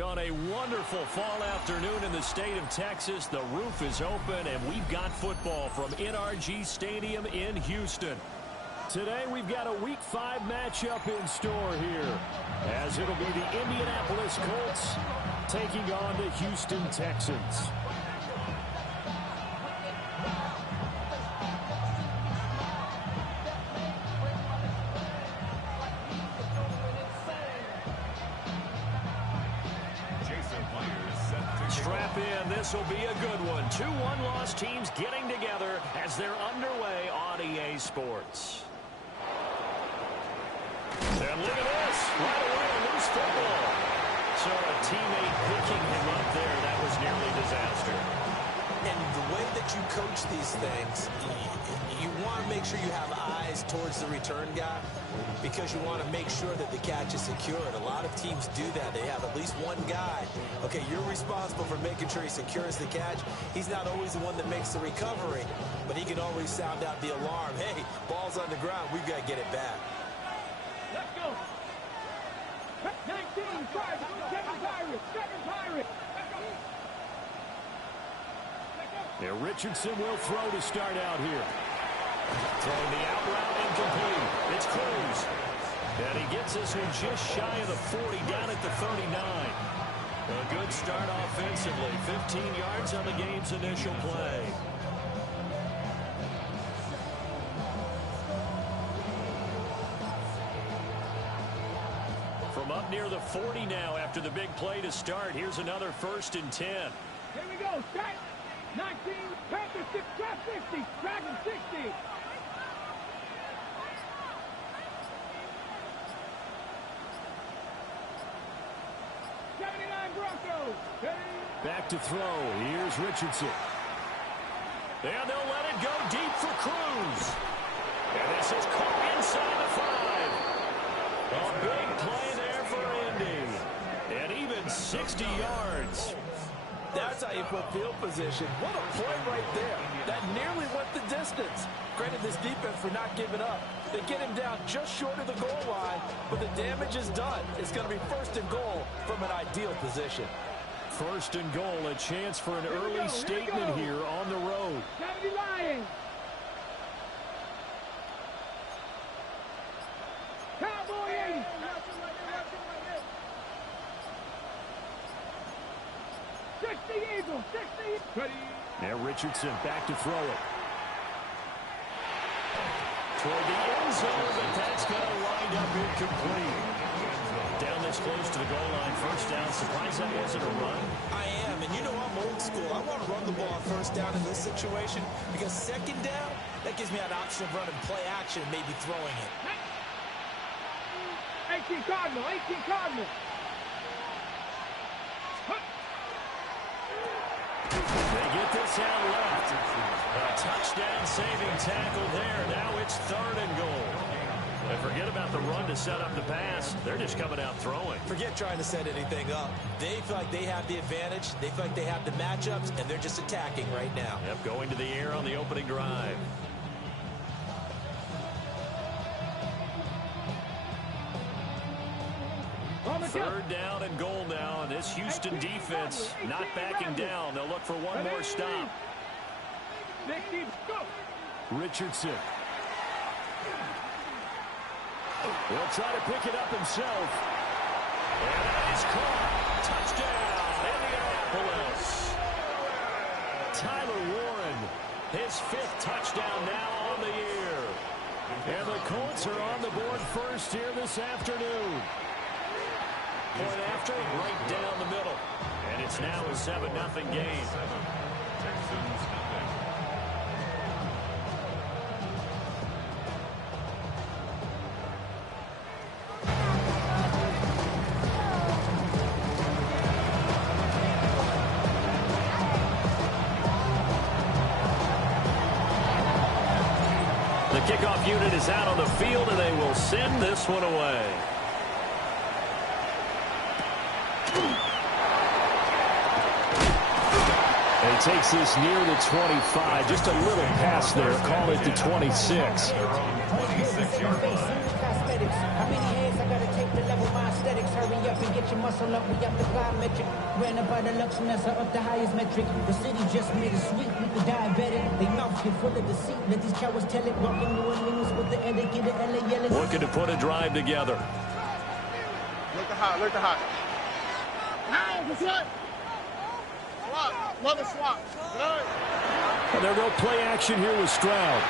On a wonderful fall afternoon in the state of Texas, the roof is open, and we've got football from NRG Stadium in Houston. Today, we've got a Week 5 matchup in store here, as it'll be the Indianapolis Colts taking on the Houston Texans. Strap in, this will be a good one. Two one-loss teams getting together as they're underway on EA Sports. And look at this, right away a loose football. So a teammate picking him up there, that was nearly disaster. And the way that you coach these things, you want to make sure you have eyes towards the return guy because you want to make sure that the catch is secured. A lot of teams do that. They have at least one guy. Okay, you're responsible for making sure he secures the catch. He's not always the one that makes the recovery, but he can always sound out the alarm. Hey, ball's on the ground. We've got to get it back. Let's go. 19, seven Pirates. Now Richardson will throw to start out here. Throwing the out route incomplete. It's Cruz. And he gets this one just shy of the 40, down at the 39. A good start offensively. 15 yards on the game's initial play. From up near the 40 now after the big play to start. Here's another 1st and 10. Here we go. Start. 19, Panthers 6, 50, Dragons 60. Broncos. Back to throw. Here's Richardson. And they'll let it go deep for Cruz. And this is caught inside the 5. A big play there for Indy. And even 60 yards. That's how you put field position. What a play right there. That nearly went the distance. Credit this defense for not giving up. They get him down just short of the goal line, but the damage is done. It's going to be 1st and goal from an ideal position. 1st and goal, a chance for an early statement here on the road. 70 Lions. Cowboy 80. Eagles, 60. Now Richardson back to throw it. Toward the end zone, but that's going to wind up incomplete. Down this close to the goal line, 1st down. Surprised that wasn't a run. I am, and you know I'm old school. I want to run the ball on 1st down in this situation because 2nd down, that gives me an option of running play action, maybe throwing it. 18 Cardinal, 18 Cardinal. They get this out left. A touchdown saving tackle there. Now it's 3rd and goal. And forget about the run to set up the pass. They're just coming out throwing. Forget trying to set anything up. They feel like they have the advantage. They feel like they have the matchups, and they're just attacking right now. Yep, going to the air on the opening drive. Third down and goal now, and this Houston defense not backing down. They'll look for one more stop. Richardson. He'll try to pick it up himself. And that is caught. Touchdown, Indianapolis. Tyler Warren, his 5th touchdown now on the year. And the Colts are on the board first here this afternoon. Point after, right down the middle. And it's now a 7-0 game. The kickoff unit is out on the field, and they will send this one away. And he takes this near the 25. Just a little pass there. Call it the 26. Their own 26-yard line. How many hands I gotta take to level my aesthetics? Hurry up and get your muscle hustle up, we got the biometric. Ran up by the luxury, that's up the highest metric. The city just made it sweet with the diabetic. They mouth get full of deceit, let these cowards tell it. Walking New Orleans with the etiquette of LcL. Looking to put a drive together. Look the hot, look the hot. Love the swap. And they'll go play action here with Stroud.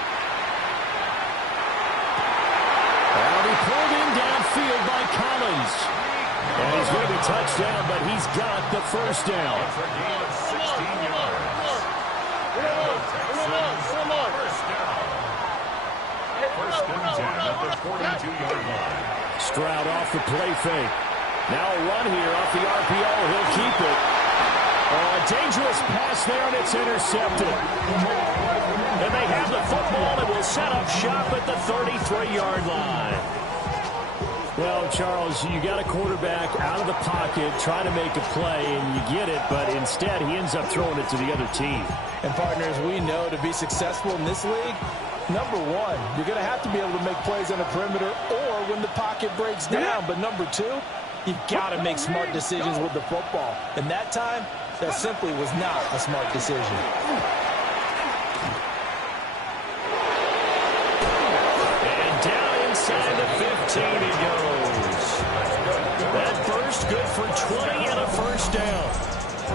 And he pulled in downfield by Collins. And he's going to be touchdown, but he's got the first down. For gain of 16 yards. First and 10 at the 42-yard line. Stroud off the play fake. Now a run here off the RPO. He'll keep it. Oh, a dangerous pass there, and it's intercepted. And they have the football and will set up shop at the 33-yard line. Well, Charles, you got a quarterback out of the pocket trying to make a play, and you get it, but instead he ends up throwing it to the other team. And partners, we know to be successful in this league, number one, you're going to have to be able to make plays on the perimeter or when the pocket breaks down. But number two, you've got to make smart decisions with the football. And that time, that simply was not a smart decision. And down inside the 15 he goes. That burst good for 20 and a first down.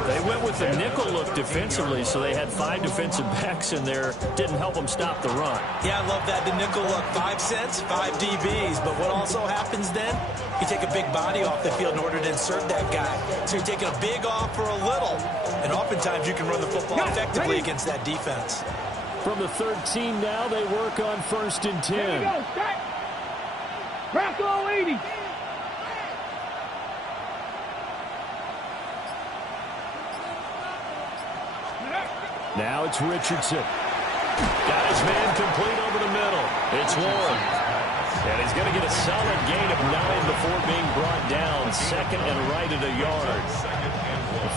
They went with the nickel look defensively, so they had 5 defensive backs in there. Didn't help them stop the run. Yeah, I love that, the nickel look. 5 cents, 5 DBs. But what also happens then, you take a big body off the field in order to insert that guy. So you're taking a big off for a little. And oftentimes you can run the football effectively against that defense. From the 13 now, they work on 1st and 10. Here we go, set. Crack all 80. Now it's Richardson. Got his man complete over the middle. It's Warren. And he's going to get a solid gain of 9 before being brought down. Second and right at a yard.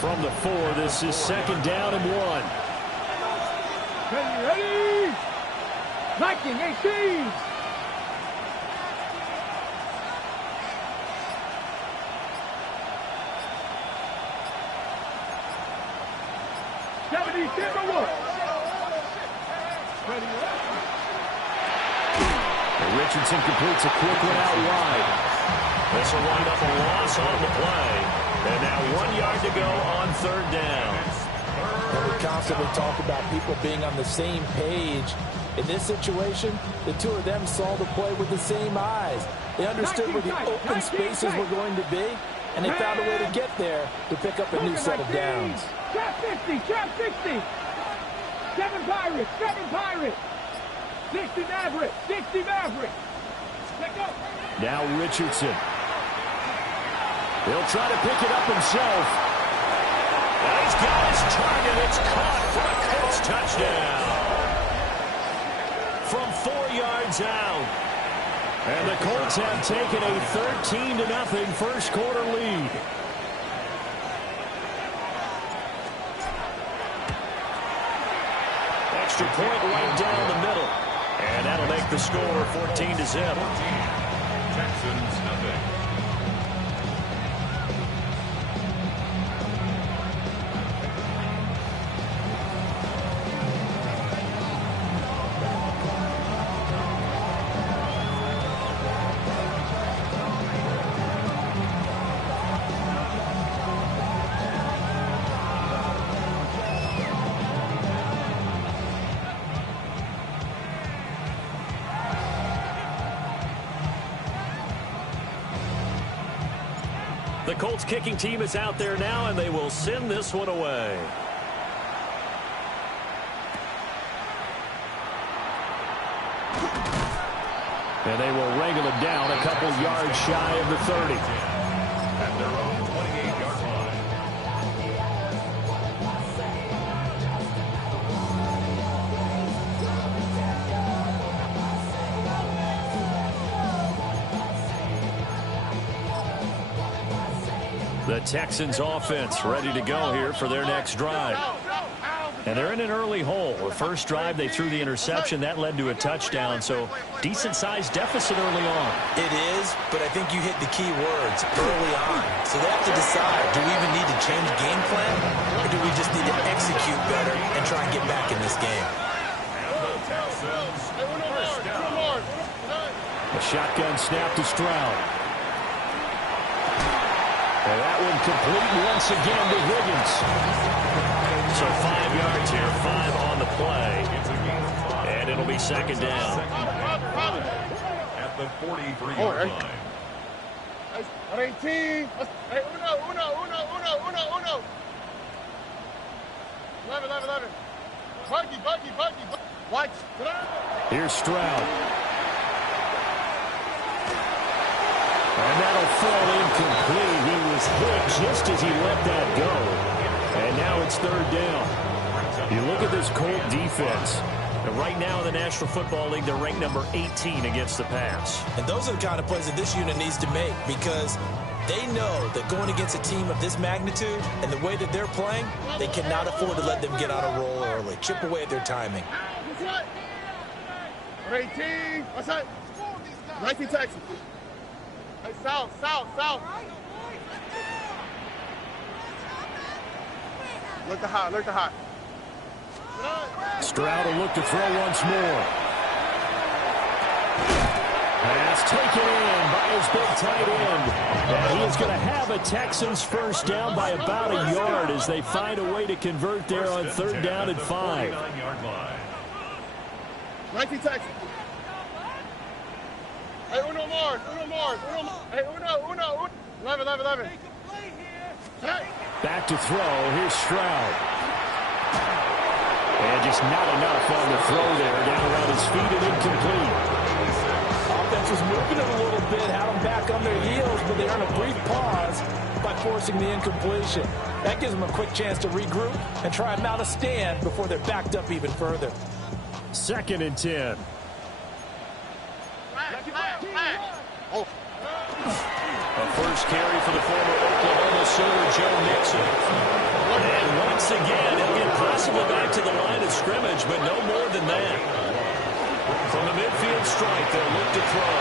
From the 4, this is 2nd down and 1. Ready? 19-18. Richardson completes a quick one out wide. This will wind up a loss on the play. And now 1 yard to go on 3rd down. And we constantly talk about people being on the same page. In this situation, the two of them saw the play with the same eyes. They understood where the open spaces were going to be, and they found a way to get there to pick up a new set of downs. Trap 50, trap 60. 7 Pirates, 7 Pirates. 60 Mavericks, 60 Mavericks. Let go. Now Richardson. He'll try to pick it up himself. And he's got his target. It's caught for a Colts touchdown. From 4 yards out. And the Colts have taken a 13-0 first quarter lead. Extra point right down the middle. And that'll make the score 14-0. Texans nothing. The Colts kicking team is out there now, and they will send this one away. And they will wrangle it down a couple yards shy of the 30. At their own 28-yard line. The Texans offense ready to go here for their next drive. And they're in an early hole. The first drive, they threw the interception. That led to a touchdown, so decent-sized deficit early on. It is, but I think you hit the key words early on. So they have to decide, do we even need to change game plan, or do we just need to execute better and try and get back in this game? A shotgun snap to Stroud. And that one complete once again to Higgins. So 5 yards here, 5 on the play. And it'll be second down. At the 43-yard line. 18. Hey, uno. 11. Buggy. Watch. Here's Stroud. And that'll fall incomplete. He was hit just as he let that go. And now it's third down. You look at this Colt defense. And right now in the National Football League, they're ranked number 18 against the pass. And those are the kind of plays that this unit needs to make, because they know that going against a team of this magnitude and the way that they're playing, they cannot afford to let them get on a roll early. Chip away at their timing. 18. What's that? 19 Texans. Hey, south. Look to high. Stroud will look to throw once more. Pass taken in by his big tight end. And he is going to have a Texans first down by about a yard as they find a way to convert there on third down and 5. 19 Texans. Hey, uno more. Hey, uno. 11. Hey. Back to throw. Here's Stroud. And just not enough on the throw there. Down around his feet and incomplete. Offense was moving it a little bit, had them back on their heels, but they earned a brief pause by forcing the incompletion. That gives them a quick chance to regroup and try and mount a stand before they're backed up even further. Second and 10. A first carry for the former Oklahoma Sooner, Joe Mixon. And once again, he'll get possibly back to the line of scrimmage, but no more than that. From the midfield strike, they'll look to throw.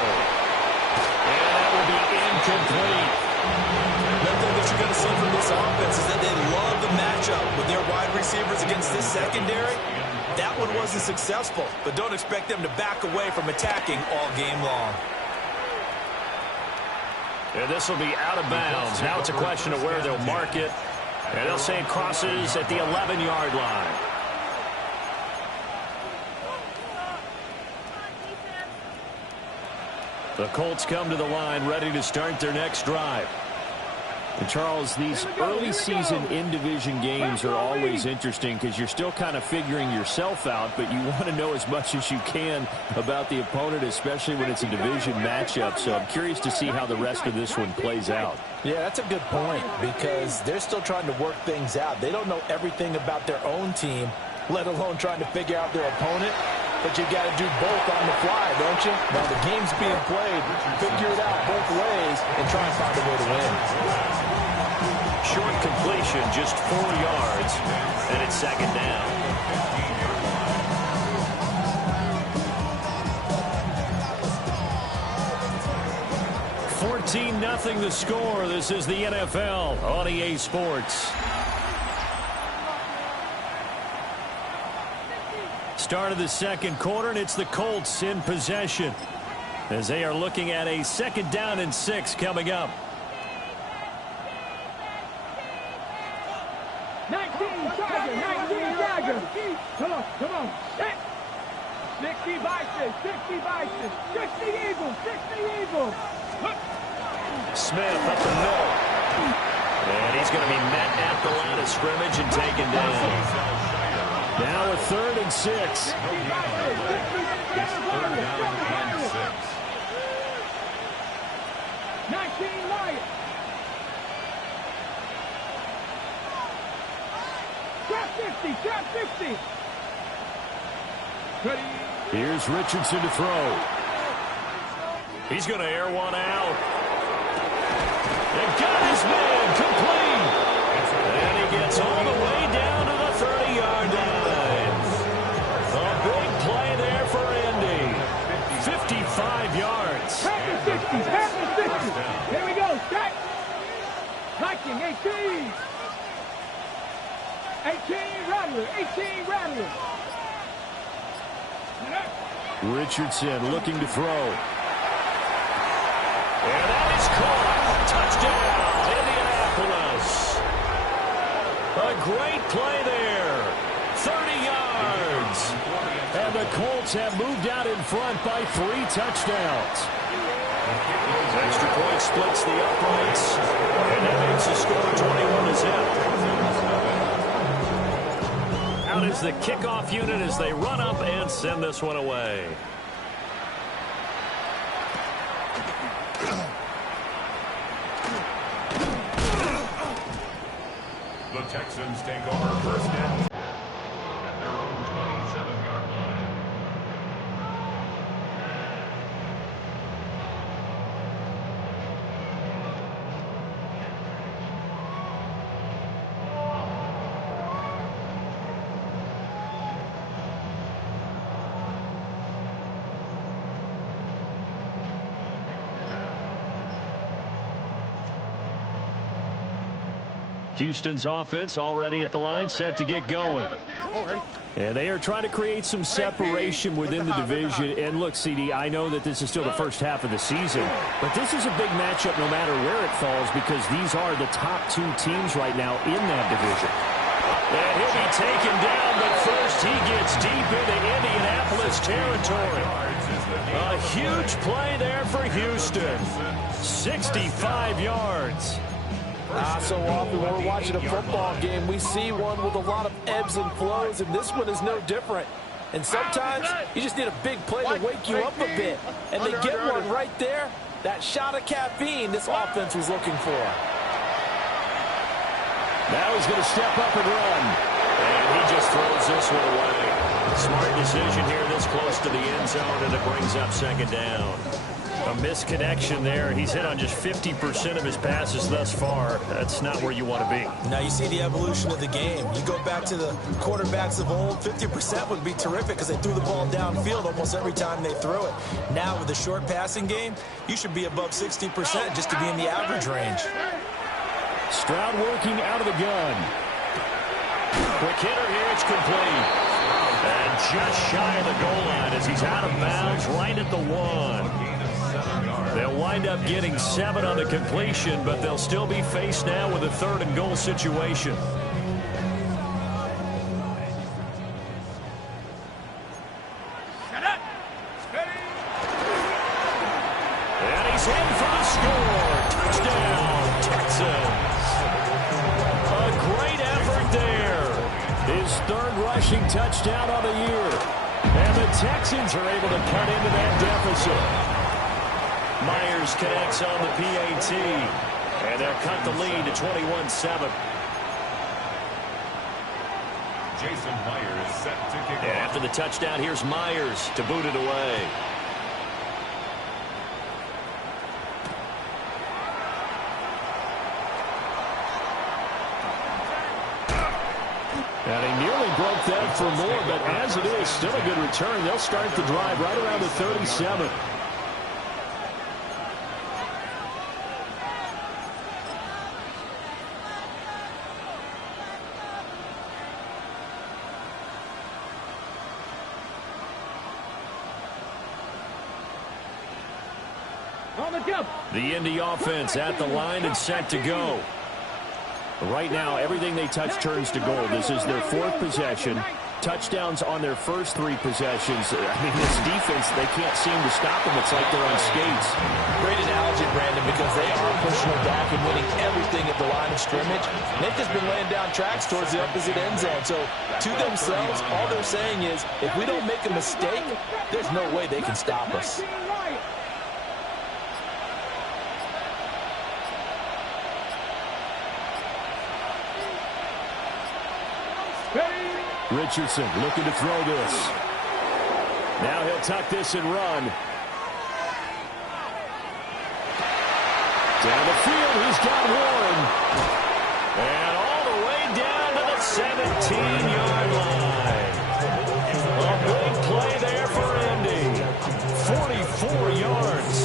And that will be incomplete. One thing that you're going to see from this offense is that they love the matchup with their wide receivers against this secondary. That one wasn't successful, but don't expect them to back away from attacking all game long. And this will be out of bounds. Now it's a question of where they'll mark it. And they'll say it crosses at the 11-yard line. The Colts come to the line ready to start their next drive. And Charles, these early season in-division games are always interesting because you're still kind of figuring yourself out, but you want to know as much as you can about the opponent, especially when it's a division matchup. So I'm curious to see how the rest of this one plays out. Yeah, that's a good point because they're still trying to work things out. They don't know everything about their own team, let alone trying to figure out their opponent. But you got to do both on the fly, don't you? Now the game's being played, figure it out both ways and try and find a way to win. Short completion, just 4 yards, and it's second down. $14-0 the score. This is the NFL on EA Sports. Start of the second quarter, and it's the Colts in possession as they are looking at a second down and 6 coming up. 19 Tiger. Come on. 60 Bison. 60 Eagles. Smith up the middle. And he's going to be met at the line of scrimmage and taken down. Now a 3rd and 6. It's third down and 6. 19 Lions. Trap 50. Here's Richardson to throw. He's going to air one out. They got his man complete. And he gets all the way down to the 30-yard line. 18 rattling. Richardson looking to throw. And that is caught. Touchdown, Indianapolis. A great play there. 30 yards. And the Colts have moved out in front by 3 touchdowns. Extra point splits the uprights. And that makes the score 21-0. Out is the kickoff unit as they run up and send this one away. The Texans take over first down at their own 27-yard line. Houston's offense already at the line, set to get going. And they are trying to create some separation within the division. And look, CD, I know that this is still the first half of the season, but this is a big matchup no matter where it falls because these are the top 2 teams right now in that division. And he'll be taken down, but first he gets deep into Indianapolis territory. A huge play there for Houston. 65 yards. So often when we're watching a football game, we see one with a lot of ebbs and flows, and this one is no different. And sometimes you just need a big play to wake you up a bit. And they get one right there. That shot of caffeine this offense was looking for. Now he's going to step up and run. And he just throws this one away. Smart decision here this close to the end zone, and it brings up second down. A misconnection there. He's hit on just 50% of his passes thus far. That's not where you want to be. Now you see the evolution of the game. You go back to the quarterbacks of old, 50% would be terrific because they threw the ball downfield almost every time they threw it. Now with the short passing game, you should be above 60% just to be in the average range. Stroud working out of the gun. Quick hitter here, it's complete. And just shy of the goal line as he's out of bounds right at the 1. They'll wind up getting 7 on the completion, but they'll still be faced now with a 3rd and goal situation. And he's in for the score. Touchdown, Texans. A great effort there. His 3rd rushing touchdown on the year. And the Texans are able to cut into that deficit. Myers connects on the PAT, and they'll cut the lead to 21-7. Jason Myers set to kick off. After the touchdown, here's Myers to boot it away. And he nearly broke that for more, but as it is, still a good return. They'll start the drive right around the 37. The Indy offense at the line and set to go. Right now, everything they touch turns to gold. This is their 4th possession. Touchdowns on their first 3 possessions. I mean, this defense, they can't seem to stop them. It's like they're on skates. Great analogy, Brandon, because they are pushing it back and winning everything at the line of scrimmage. They've just been laying down tracks towards the opposite end zone. So, to themselves, all they're saying is, if we don't make a mistake, there's no way they can stop us. Richardson looking to throw this. Now he'll tuck this and run. Down the field, he's got Warren. And all the way down to the 17-yard line. A big play there for Indy. 44 yards.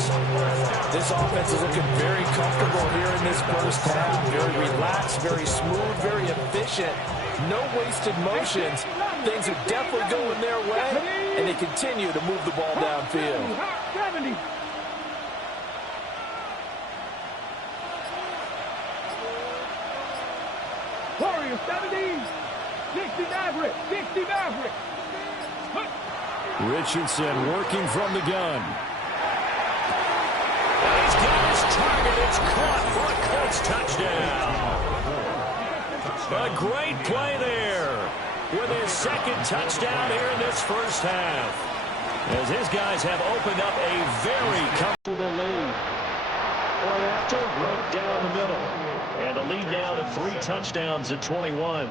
This offense is looking very comfortable here in this first half. Very relaxed, very smooth, very efficient. No wasted motions. Things are definitely going their way, and they continue to move the ball downfield. 70. Warriors 70. 60 Maverick. 60 Maverick. Richardson working from the gun. He's got his target. It's caught for a Colts touchdown. A great play there with his second touchdown here in this first half. As his guys have opened up a very comfortable lead. Right after, right down the middle. And a lead now to 3 touchdowns at 21.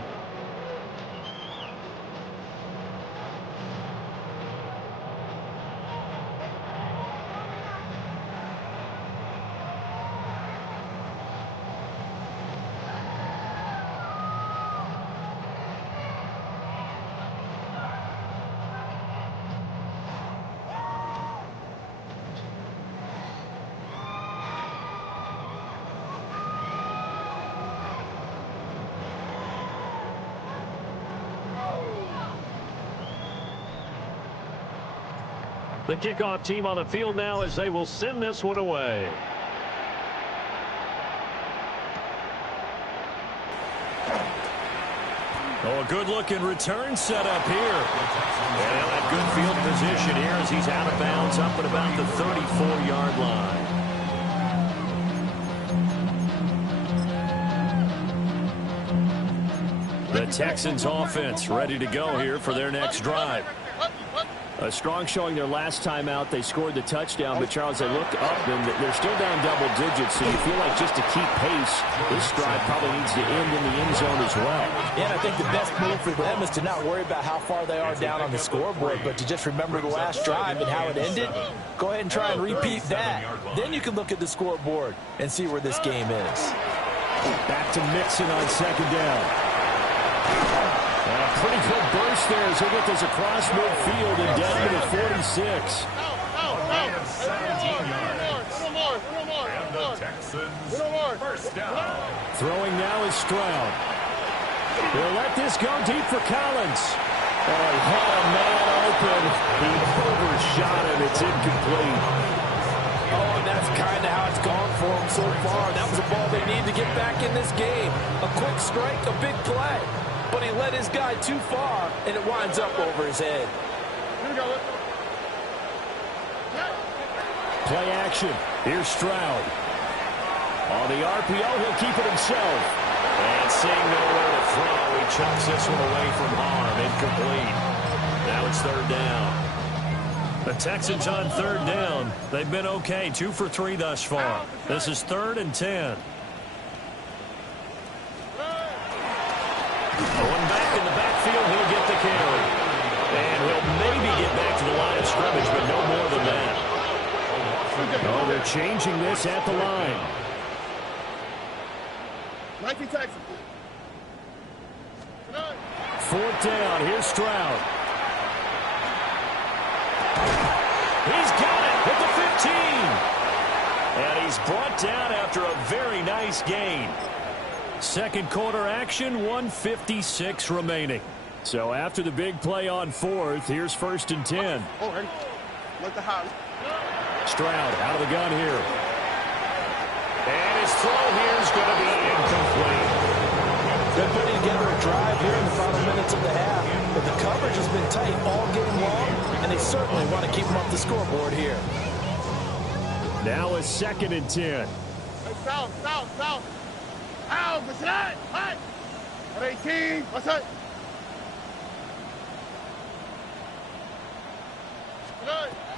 The kickoff team on the field now as they will send this one away. Oh, a good-looking return set up here. And he'll have good field position here as he's out of bounds up at about the 34-yard line. The Texans offense ready to go here for their next drive. A strong showing their last time out. They scored the touchdown, but Charles, they looked up and they're still down double digits, so you feel like just to keep pace, this drive probably needs to end in the end zone as well. Yeah, and I think the best move for them is to not worry about how far they are down on the scoreboard, but to just remember the last drive and how it ended. Go ahead and try and repeat that. Then you can look at the scoreboard and see where this game is. Back to Mixon on second down. And a pretty good burst there as he'll get this across midfield and down to the 46. And the Texans first down. Throwing now is Stroud. He'll let this go deep for Collins. Oh, he had a man open. He overshot it. It's incomplete. Oh, and that's kind of how it's gone for him so far. That was a ball they need to get back in this game. A quick strike, a big play. But he led his guy too far, and it winds up over his head. Play action. Here's Stroud. On the RPO, he'll keep it himself. And seeing nowhere to throw, he chucks this one away from harm. Incomplete. Now it's third down. The Texans on third down. They've been okay. 2 for 3 thus far. This is 3rd and 10. Going back in the backfield, he'll get the carry. And he'll maybe get back to the line of scrimmage, but no more than that. Oh, they're changing this at the line. 19 Texans. 4th down. Here's Stroud. He's got it at the 15. And he's brought down after a very nice gain. Second quarter action, 1:56 remaining. So after the big play on 4th, here's 1st and 10. Look the house. Stroud out of the gun here. And his throw here is going to be incomplete. They're putting together a drive here in the final minutes of the half. But the coverage has been tight all game long, and they certainly want to keep them off the scoreboard here. Now a 2nd and 10. South. Out, what's that? What? 18, what's that?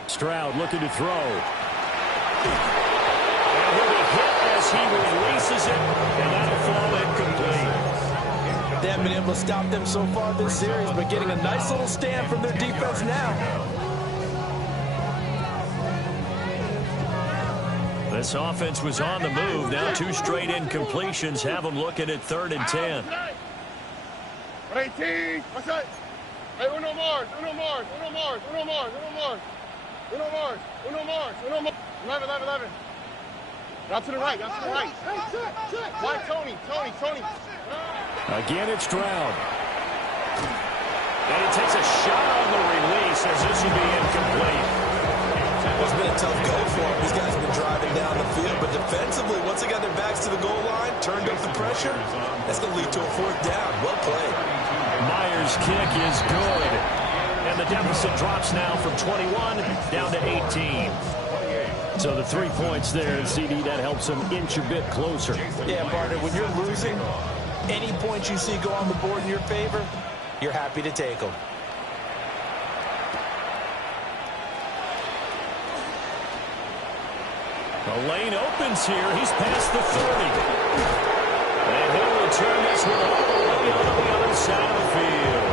Stroud looking to throw. And he'll be hit as he releases it, and that'll fall incomplete. They haven't been able to stop them so far this series, but getting a nice little stand from their defense now. This offense was on the move. Now 2 straight incompletions have them looking at 3rd and 10. 18, what's that? Hey, uno more. 11. Out to the right. Why Tony? Again, it's Stroud. And he takes a shot on the release as this will be incomplete. It's been a tough go for him. These guys have been driving down the field, but defensively, once they got their backs to the goal line, turned up the pressure, that's going to lead to a fourth down. Well played. Myers' kick is good. And the deficit drops now from 21 down to 18. So the 3 points there, CD, that helps them inch a bit closer. Yeah, partner, when you're losing, any points you see go on the board in your favor, you're happy to take them. The lane opens here. He's past the 30. And he'll return this one all the way on the other side of the field.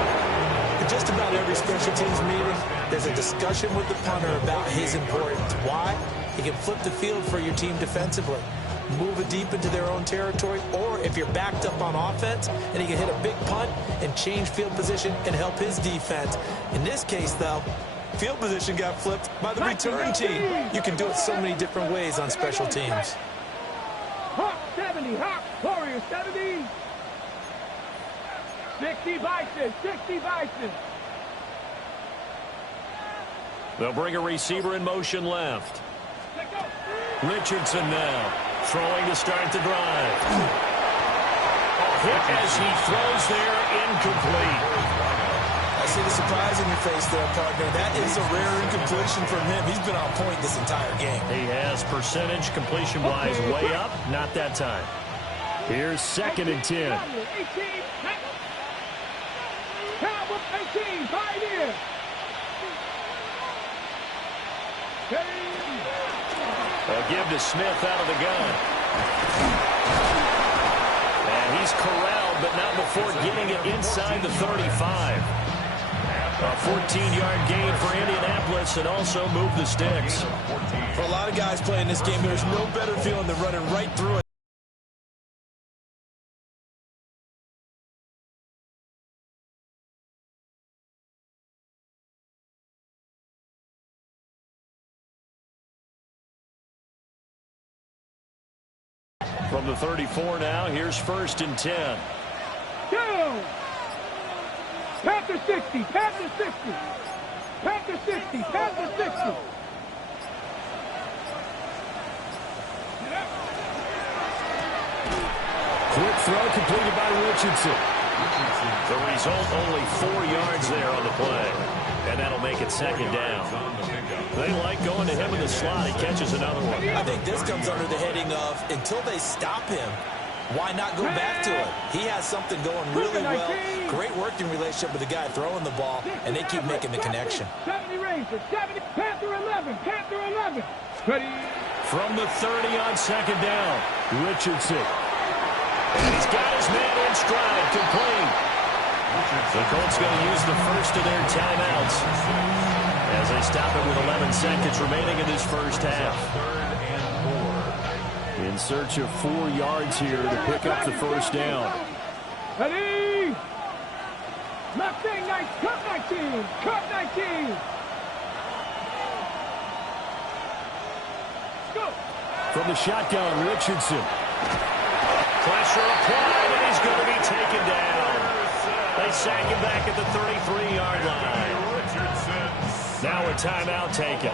In just about every special teams meeting, there's a discussion with the punter about his importance. Why? He can flip the field for your team defensively, move it deep into their own territory, or if you're backed up on offense, and he can hit a big punt and change field position and help his defense. In this case, though, field position got flipped by the return team. You can do it so many different ways on special teams. Hawk 70, Hawk, Warrior 70. 60 Bison, 60 Bison. They'll bring a receiver in motion left. Richardson now throwing to start the drive. Hit as he throws there, incomplete. I see the surprise in your face there, partner. That is a rare incompletion from him. He's been on point this entire game. He has percentage completion-wise way up. Not that time. Here's 2nd and 10. 18, Pioneer. They'll give to Smith out of the gun. And he's corralled, but not before getting it inside the 35. A 14-yard gain for Indianapolis and also move the sticks. For a lot of guys playing this game, there's no better feeling than running right through it. From the 34 now, here's 1st and 10. Go! Panther 60, Panther 60. Panther 60, Panther 60. Quick throw completed by Richardson. The result, only 4 yards there on the play. And that'll make it 2nd down. They like going to him in the slot. He catches another one. I think this comes under the heading of, until they stop him, why not go back to it? He has something going really well. Great working relationship with the guy throwing the ball, and they keep making the connection. 70 Ranger, 70, Panther 11, Panther 11. Ready? From the 30 on 2nd down, Richardson. And he's got his man in stride, complete. The Colts going to use the first of their timeouts as they stop it with 11 seconds remaining in this first half. In search of 4 yards here to pick up the first down. Ready? Left wing, cut 19, cut 19. Go. From the shotgun, Richardson. Pressure applied, and he's going to be taken down. They sack him back at the 33-yard line. Now a timeout taken.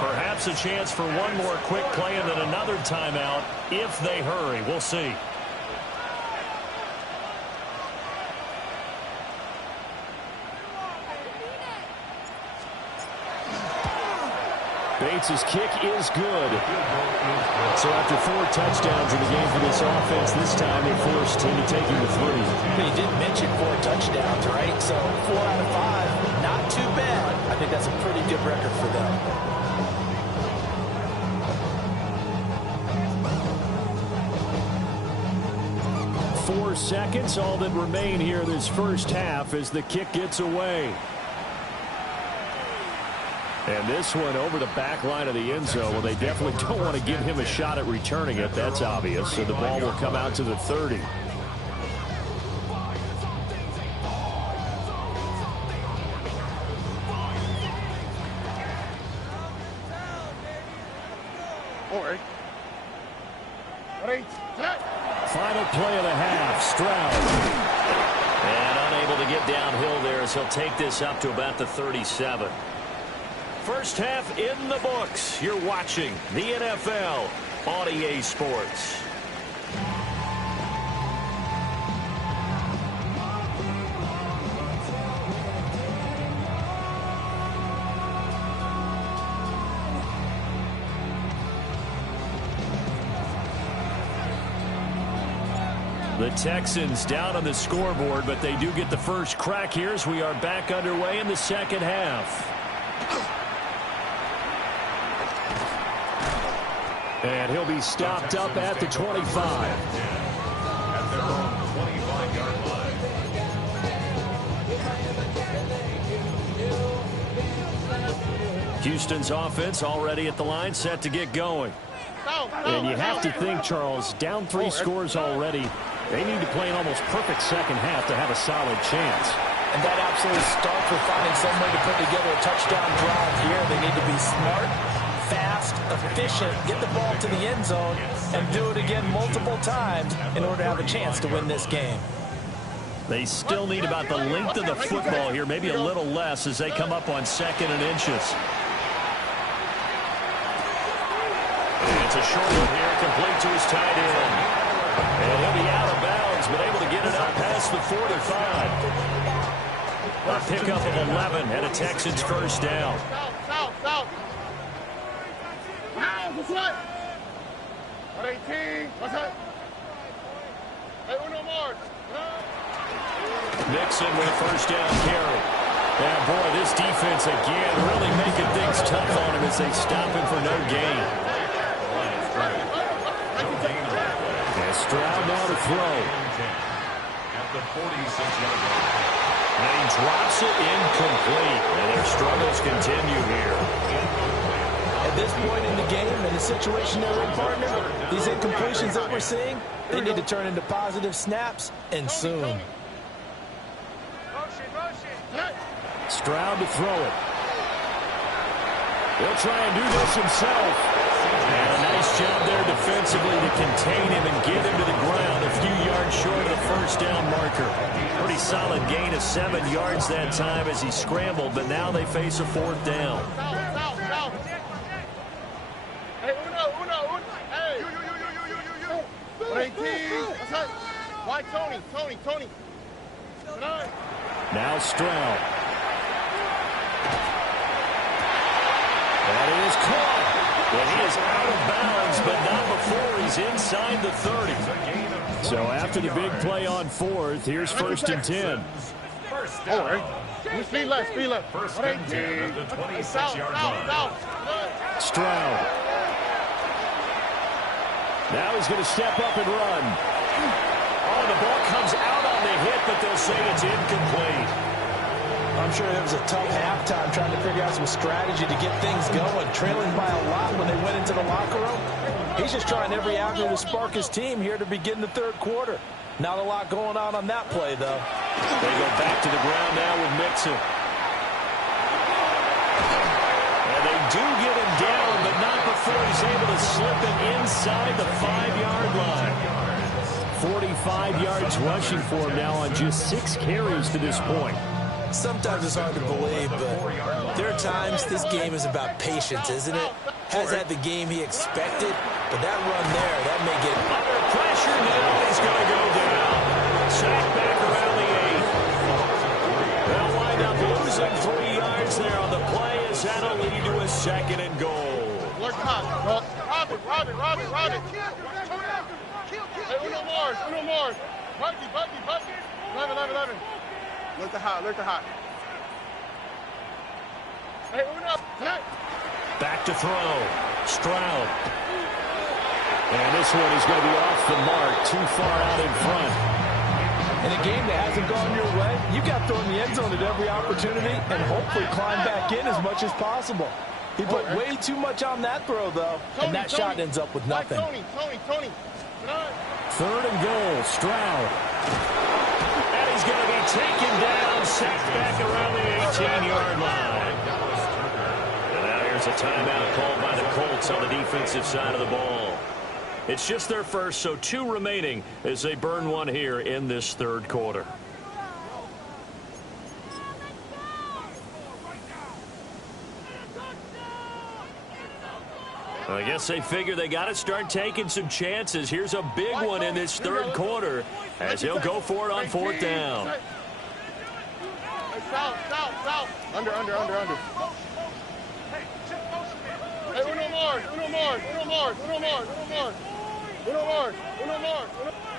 Perhaps a chance for one more quick play and then another timeout if they hurry. We'll see. Bates' kick is good. So after 4 touchdowns in the game for this offense, this time they forced him to take him to 3. But he did mention 4 touchdowns, right? So 4 out of 5, not too bad. I think that's a pretty good record for them. 4 seconds, all that remain here this first half as the kick gets away. And this one over the back line of the end zone. Well, they definitely don't want to give him a shot at returning it. That's obvious. So the ball will come out to the 30. Final play of the half. Stroud. And unable able to get downhill there as he'll take this up to about the 37. First half in the books. You're watching the NFL on EA Sports. The Texans down on the scoreboard, but they do get the first crack here as we are back underway in the second half. And he'll be stopped up at the 25. At their own 25-yard line. Houston's offense already at the line, set to get going. And you have to think, Charles, down 3 scores already. They need to play an almost perfect second half to have a solid chance. And that absolutely starts with finding some way to put together a touchdown drive here. They need to be smart, fast, efficient, get the ball to the end zone, and do it again multiple times in order to have a chance to win this game. They still need about the length of the football here, maybe a little less as they come up on 2nd and inches. And it's a short one here, complete to his tight end. And he'll be out of bounds, but able to get it up past the 45. A pickup of 11 and a Texans first down. Mixon with a first down carry. And boy, this defense again really making things tough on him as they stop him for no gain. Stroud now to throw. At the 46-yard line. And he drops it incomplete. And their struggles continue here. At this point in the game, in the situation they're in, partner, these incompletions that we're seeing, they need to turn into positive snaps, and soon. Stroud to throw it. He'll try and do this himself. And a nice job there defensively to contain him and get him to the ground a few yards short of the first down marker. Pretty solid gain of 7 yards that time as he scrambled, but now they face a 4th down. Now Stroud. That is caught. But he is out of bounds, but not before he's inside the 30. So after the big play on 4th, here's 1st and 10. Speed left. First and 10 at the 26-yard line. Stroud. Now he's going to step up and run. Oh, the ball comes out on the hit, but they'll say it's incomplete. I'm sure it was a tough halftime trying to figure out some strategy to get things going, trailing by a lot when they went into the locker room. He's just trying every avenue to spark his team here to begin the 3rd quarter. Not a lot going on that play, though. They go back to the ground now with Mixon. And they do get him down, but not before he's able to slip it inside the 5-yard line. 45 yards rushing for him now on just 6 carries to this point. Sometimes it's hard to believe, but there are times this game is about patience, isn't it? Has had the game he expected, but that run there, that may get under pressure now. He's going to go down. Sacked back around the 8. They'll wind up losing 3 yards there on the play as that'll lead to a 2nd and goal. Rob it. Hey, Uno more. Buddy. 11. Look the hot. Hey, Uno. Back to throw. Stroud. And this one is going to be off the mark, too far out in front. In a game that hasn't gone your way, you've got to throw in the end zone at every opportunity and hopefully climb back in as much as possible. He put way too much on that throw, though, and that shot ends up with nothing. Tony. 3rd and goal. Stroud. And he's going to be taken down, sacked back around the 18-yard line. And now here's a timeout called by the Colts on the defensive side of the ball. It's just their first, so 2 remaining as they burn one here in this 3rd quarter. I guess they figure they got to start taking some chances. Here's a big one in this third quarter as he'll go for it on fourth down. South. Under. Hey, uno more.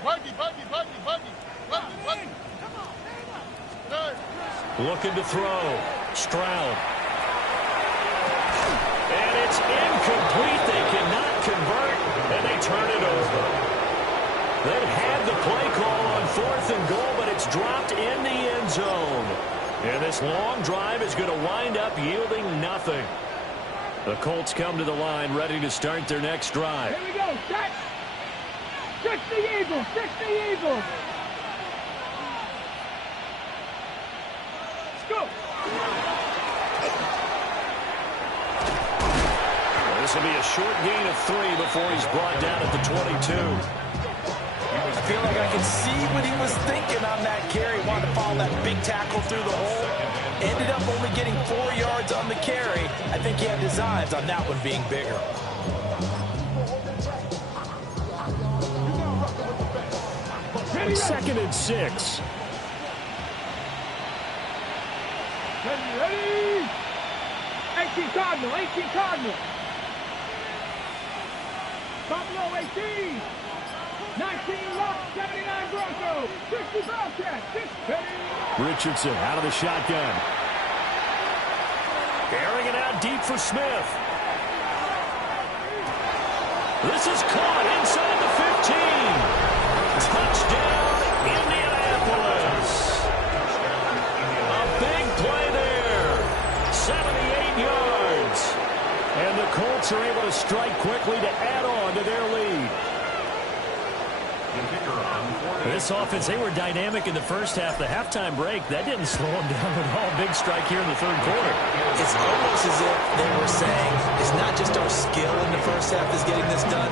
Buggy. Looking to throw. Stroud. And it's incomplete. They cannot convert, and they turn it over. They had the play call on fourth and goal, but it's dropped in the end zone. And this long drive is going to wind up yielding nothing. The Colts come to the line, ready to start their next drive. Here we go. Set. 60 Eagles. Go. This will be a short gain of 3 before he's brought down at the 22. I feel like I can see what he was thinking on that carry. Wanted to follow that big tackle through the hole. Ended up only getting 4 yards on the carry. I think he had designs on that one being bigger. Second and 6. Ready? 18 Cardinal. Buffalo 18. 19 Luck, 79 Bronco. 60 Bobcat. 60. Richardson out of the shotgun. Airing it out deep for Smith. This is caught inside the 15. Touchdown, Indianapolis. A big play there. 78 yards. And the Colts are able to strike quickly to add on to their lead. This offense, they were dynamic in the first half. The halftime break, that didn't slow them down at all. Big strike here in the third quarter. It's almost as if they were saying it's not just our skill in the first half that's getting this done,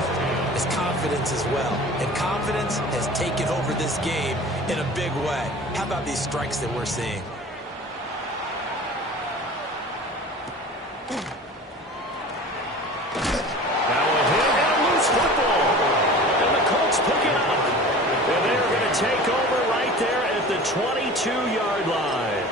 it's confidence as well. And confidence has taken over this game in a big way. How about these strikes that we're seeing? Now a hit and a loose football. And the Colts pick it up. And they're going to take over right there at the 22-yard line.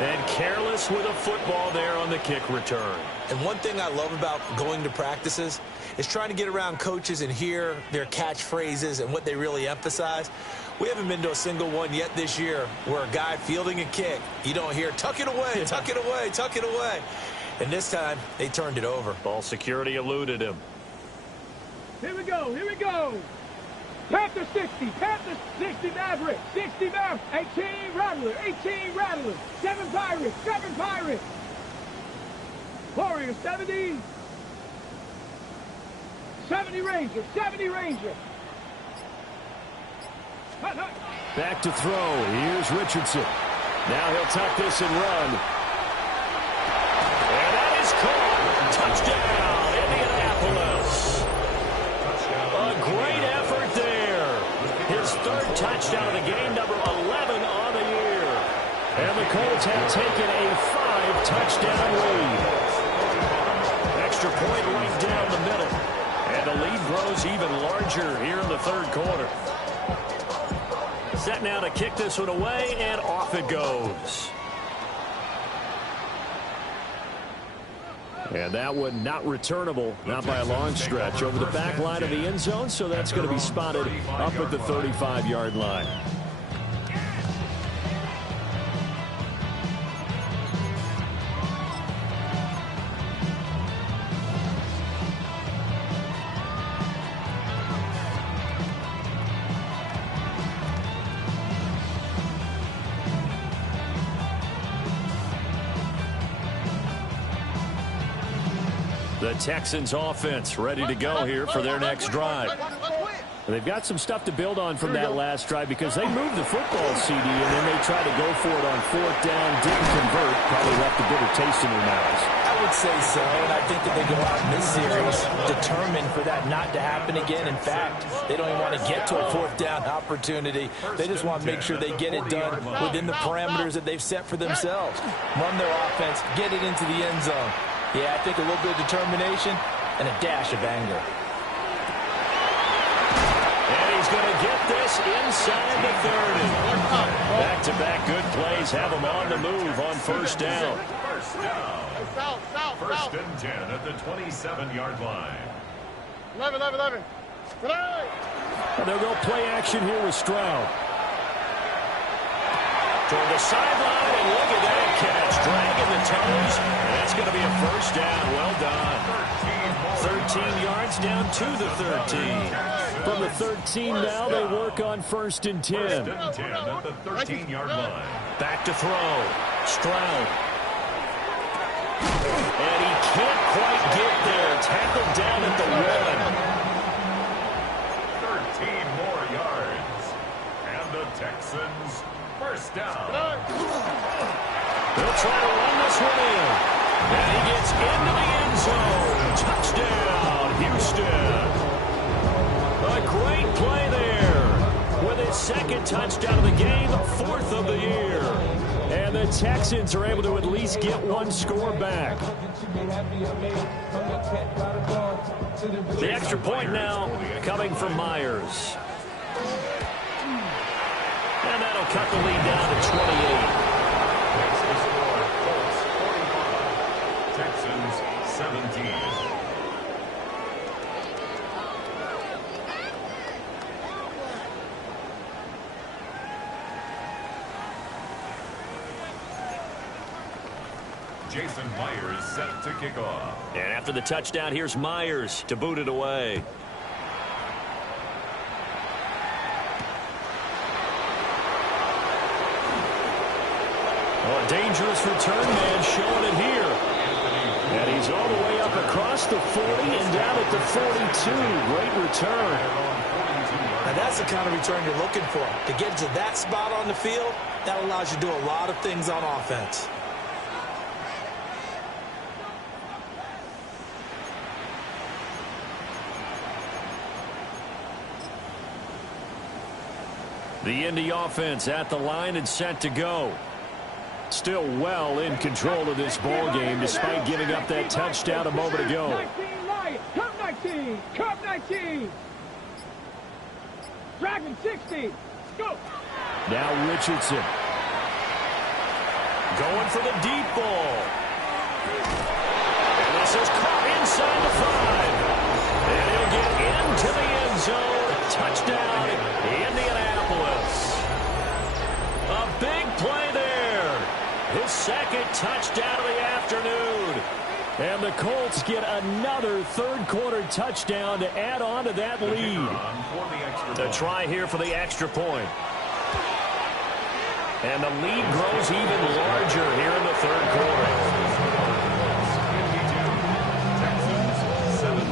And careless with a football there on the kick return. And one thing I love about going to practices is trying to get around coaches and hear their catchphrases and what they really emphasize. We haven't been to a single one yet this year where a guy fielding a kick, you don't hear, tuck it away, tuck it away, tuck it away. And this time, they turned it over. Ball security eluded him. Here we go. Panther 60 Maverick, 18 Rattler, 7 Pirates. Warriors 70 Ranger. Back to throw. Here's Richardson. Now he'll tuck this and run. And that is caught. Touchdown, Indianapolis. A great effort there. His third touchdown of the game, number 11 on the year. And the Colts have taken a 5-touchdown lead. Extra point right down the middle. And the lead grows even larger here in the third quarter. Set now to kick this one away, and off it goes. And that one not returnable, not by a long stretch, over the back line of the end zone, so that's going to be spotted up at the 35-yard line. The Texans offense ready to go here for their next drive. They've got some stuff to build on from that last drive because they moved the football, CD, and then they tried to go for it on fourth down, didn't convert, probably left a bitter taste in their mouths. I would say so, and I think that they go out in this series determined for that not to happen again. In fact, they don't even want to get to a fourth down opportunity. They just want to make sure they get it done within the parameters that they've set for themselves. Run their offense, get it into the end zone. Yeah, I think a little bit of determination and a dash of anger. And he's going to get this inside the 30. Back-to-back good plays have him on the move on first down. First and 10 at the 27-yard line. 11. And they'll go play action here with Stroud. Toward the sideline, and look at that catch. Dragging the toes, and that's going to be a first down. Well done. 13 yards down to the 13. From the 13 now, they work on first and 10. First and 10 at the 13-yard line. Back to throw. Stroud. And he can't quite get there. Tackled down at the 1. 13 more yards. And the Texans first down. They'll try to run this one in. And he gets into the end zone. Touchdown, Houston. A great play there. With his second touchdown of the game, fourth of the year. And the Texans are able to at least get one score back. The extra point now coming from Myers. And that'll cut the lead down to 28. Makes the score Colts 45, Texans 17. Jason Myers set to kick off. And after the touchdown, here's Myers to boot it away. Oh, a dangerous return man showing it here. And he's all the way up across the 40 and down at the 42. Great return. Now that's the kind of return you're looking for. To get to that spot on the field, that allows you to do a lot of things on offense. The Indy offense at the line and set to go. Still well in control of this ball game despite giving up that touchdown a moment ago. 19 Lions, come 19, come 19. Dragon 60, go. Now Richardson. Going for the deep ball. And this is caught inside the 5. And he'll get into the end zone. Touchdown, Indianapolis. A big play there. His second touchdown of the afternoon. And the Colts get another third-quarter touchdown to add on to that lead. The try here for the extra point. And the lead grows even larger here in the third quarter. Texans 17.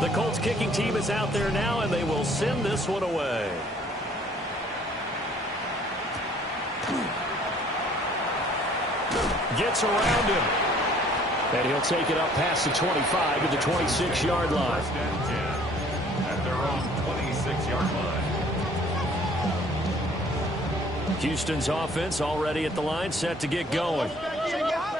The Colts kicking team is out there now, and they will send this one away. Gets around him. And he'll take it up past the 25 to the 26-yard line. First and 10 at their own 26-yard line. Houston's offense already at the line, set to get going.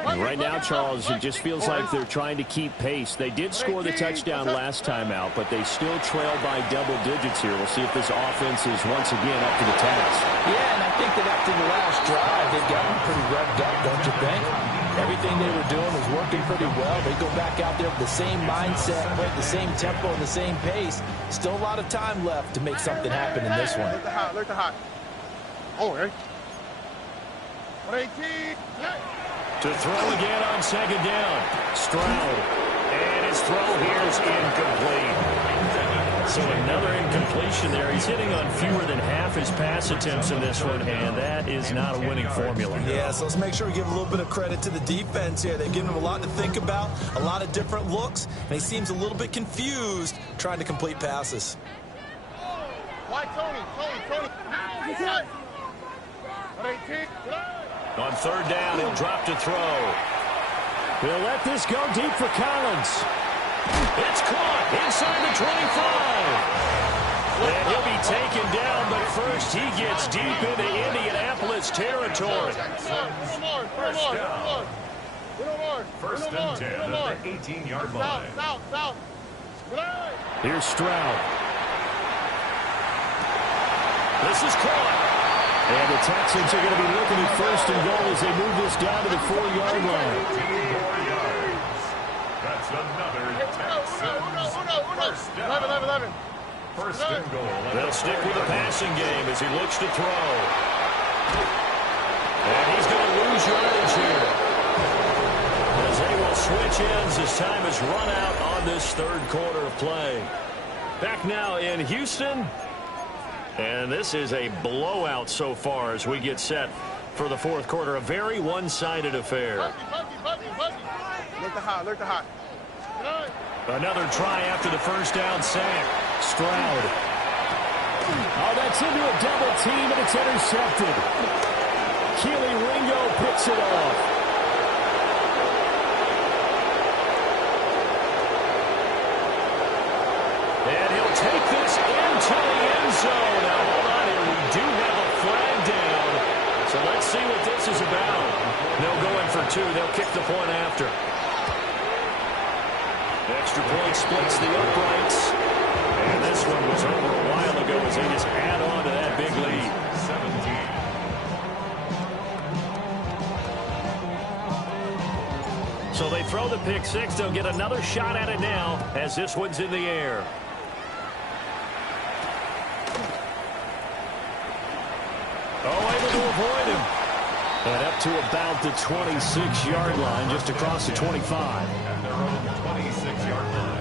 Right now, Charles, it just feels like they're trying to keep pace. They did score the touchdown last time out, but they still trail by double digits here. We'll see if this offense is once again up to the task. Yeah, and I think that after the last drive, they've gotten pretty revved up, don't you think? Everything they were doing was working pretty well. They go back out there with the same mindset, with the same tempo and the same pace. Still a lot of time left to make something happen in this one. Look the hot. Oh, right. 118. To throw again on second down. Stroud. And his throw here is incomplete. So another incompletion there. He's hitting on fewer than half his pass attempts in this one, and that is not a winning formula. Yeah, so let's make sure we give a little bit of credit to the defense here. They've given him a lot to think about, a lot of different looks, and he seems a little bit confused trying to complete passes. Why, Tony? 118. On third down, he'll drop to throw. He'll let this go deep for Collins. It's caught inside the 25. And he'll be taken down, but first he gets deep into Indianapolis territory. First and 10 at the 18-yard line. Here's Stroud. This is caught. And the Texans are going to be looking at first and goal as they move this down to the 4-yard line. 18 more yards. That's another Texans first down. First and goal. They'll stick with the passing game as he looks to throw. And he's going to lose yardage here, as they will switch ends as time has run out on this third quarter of play. Back now in Houston. And this is a blowout so far as we get set for the fourth quarter. A very one-sided affair. Look the hot. Another try after the first down sack. Stroud. Oh, that's into a double team, and it's intercepted. Keely Ringo picks it off. And he'll take this into the end zone. Now, hold on here. We do have a flag down. So let's see what this is about. They'll go in for two. They'll kick the point after. Extra point splits the uprights. And this one was over a while ago as they just add on to that big lead. 17. So they throw the pick six. They'll get another shot at it now as this one's in the air. Oh, able to avoid him. And up to about the 26-yard line, just across the 25. And their own 26-yard line.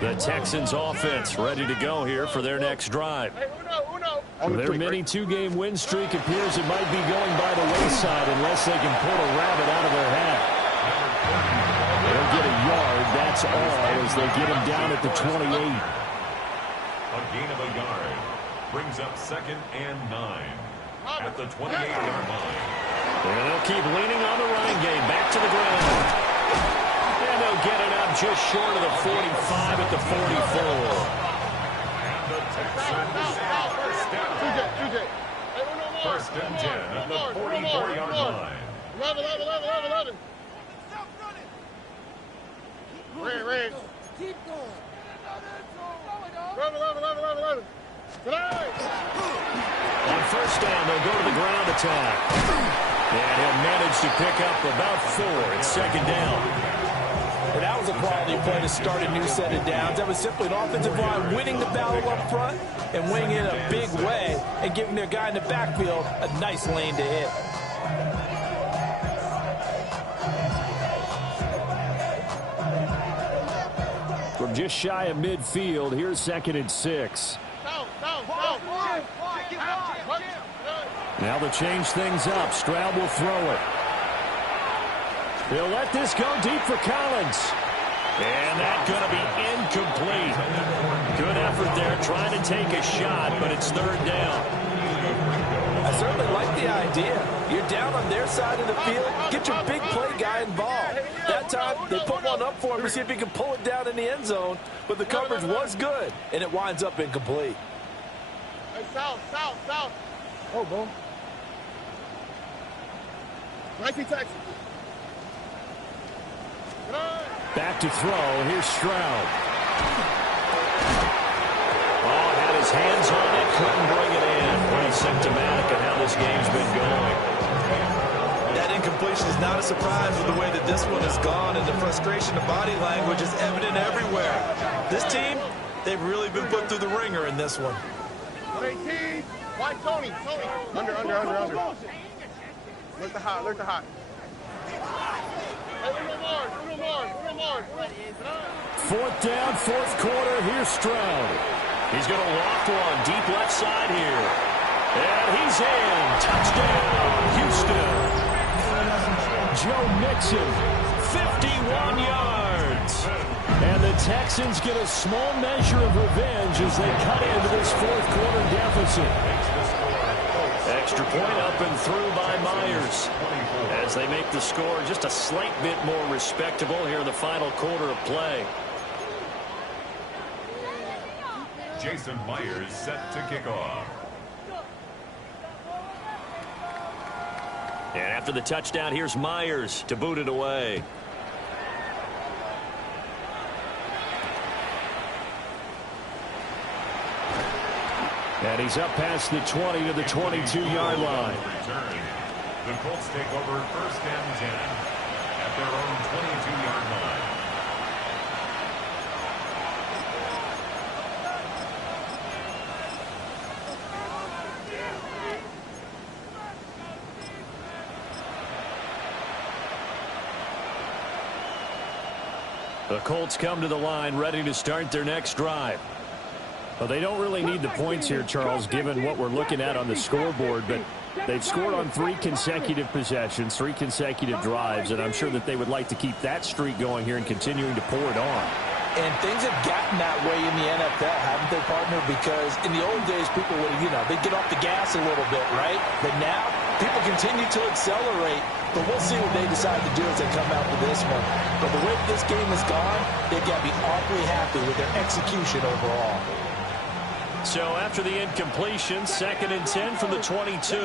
The Texans offense ready to go here for their next drive. Their mini two-game win streak appears it might be going by the wayside unless they can pull a rabbit out of their hat. They'll get a yard, that's all, as they get him down at the 28. A gain of a yard brings up 2nd and 9 at the 28-yard line. And they'll keep leaning on the running game. Back to the ground. And they'll get it up just short of the 45 at the 44. And the Texans first and 10 at the 44-yard line. 11. Red. Keep going. 11. On first down, they'll go to the ground attack. And he'll manage to pick up about 4. It's 2nd down. And that was a quality play to start a new set of downs. That was simply an offensive line winning the battle up front and winning it in a big way and giving their guy in the backfield a nice lane to hit. From just shy of midfield, here's 2nd and 6. Now they'll change things up. Stroud will throw it. They'll let this go deep for Collins. And that's going to be incomplete. Good effort there trying to take a shot, but it's 3rd down. I certainly like the idea. You're down on their side of the field. Get your big play guy involved. That time, they put one up for him to see if he can pull it down in the end zone. But the coverage was good, and it winds up incomplete. Hey, south. Oh, boom. 19 Texans. Back to throw. Here's Stroud. Oh, had his hands on it. Couldn't bring it in. Pretty symptomatic of how this game's been going. That incompletion is not a surprise with the way that this one has gone, and the frustration, the body language is evident everywhere. This team, they've really been put through the ringer in this one. 18. White Tony. Under. Look the hot. Hey, Uno Mars. 4th down, 4th quarter. Here's Stroud. He's going to loft one deep left side here. And he's in. Touchdown, Houston. Joe Mixon, 51 yards. And the Texans get a small measure of revenge as they cut into this 4th quarter deficit. Extra point up and through by Myers as they make the score just a slight bit more respectable here in the final quarter of play. Jason Myers set to kick off. And after the touchdown, here's Myers to boot it away. And he's up past the 20 to the 22-yard line. The Colts take over 1st and 10 at their own 22-yard line. The Colts come to the line ready to start their next drive. Well, they don't really need the points here, Charles, given what we're looking at on the scoreboard, but they've scored on 3 consecutive possessions, 3 consecutive drives, and I'm sure that they would like to keep that streak going here and continuing to pour it on. And things have gotten that way in the NFL, haven't they, partner? Because in the old days, people would, they'd get off the gas a little bit, right? But now, people continue to accelerate. But we'll see what they decide to do as they come out with this one. But the way this game has gone, they've got to be awfully happy with their execution overall. So after the incompletion, 2nd and 10 from the 22.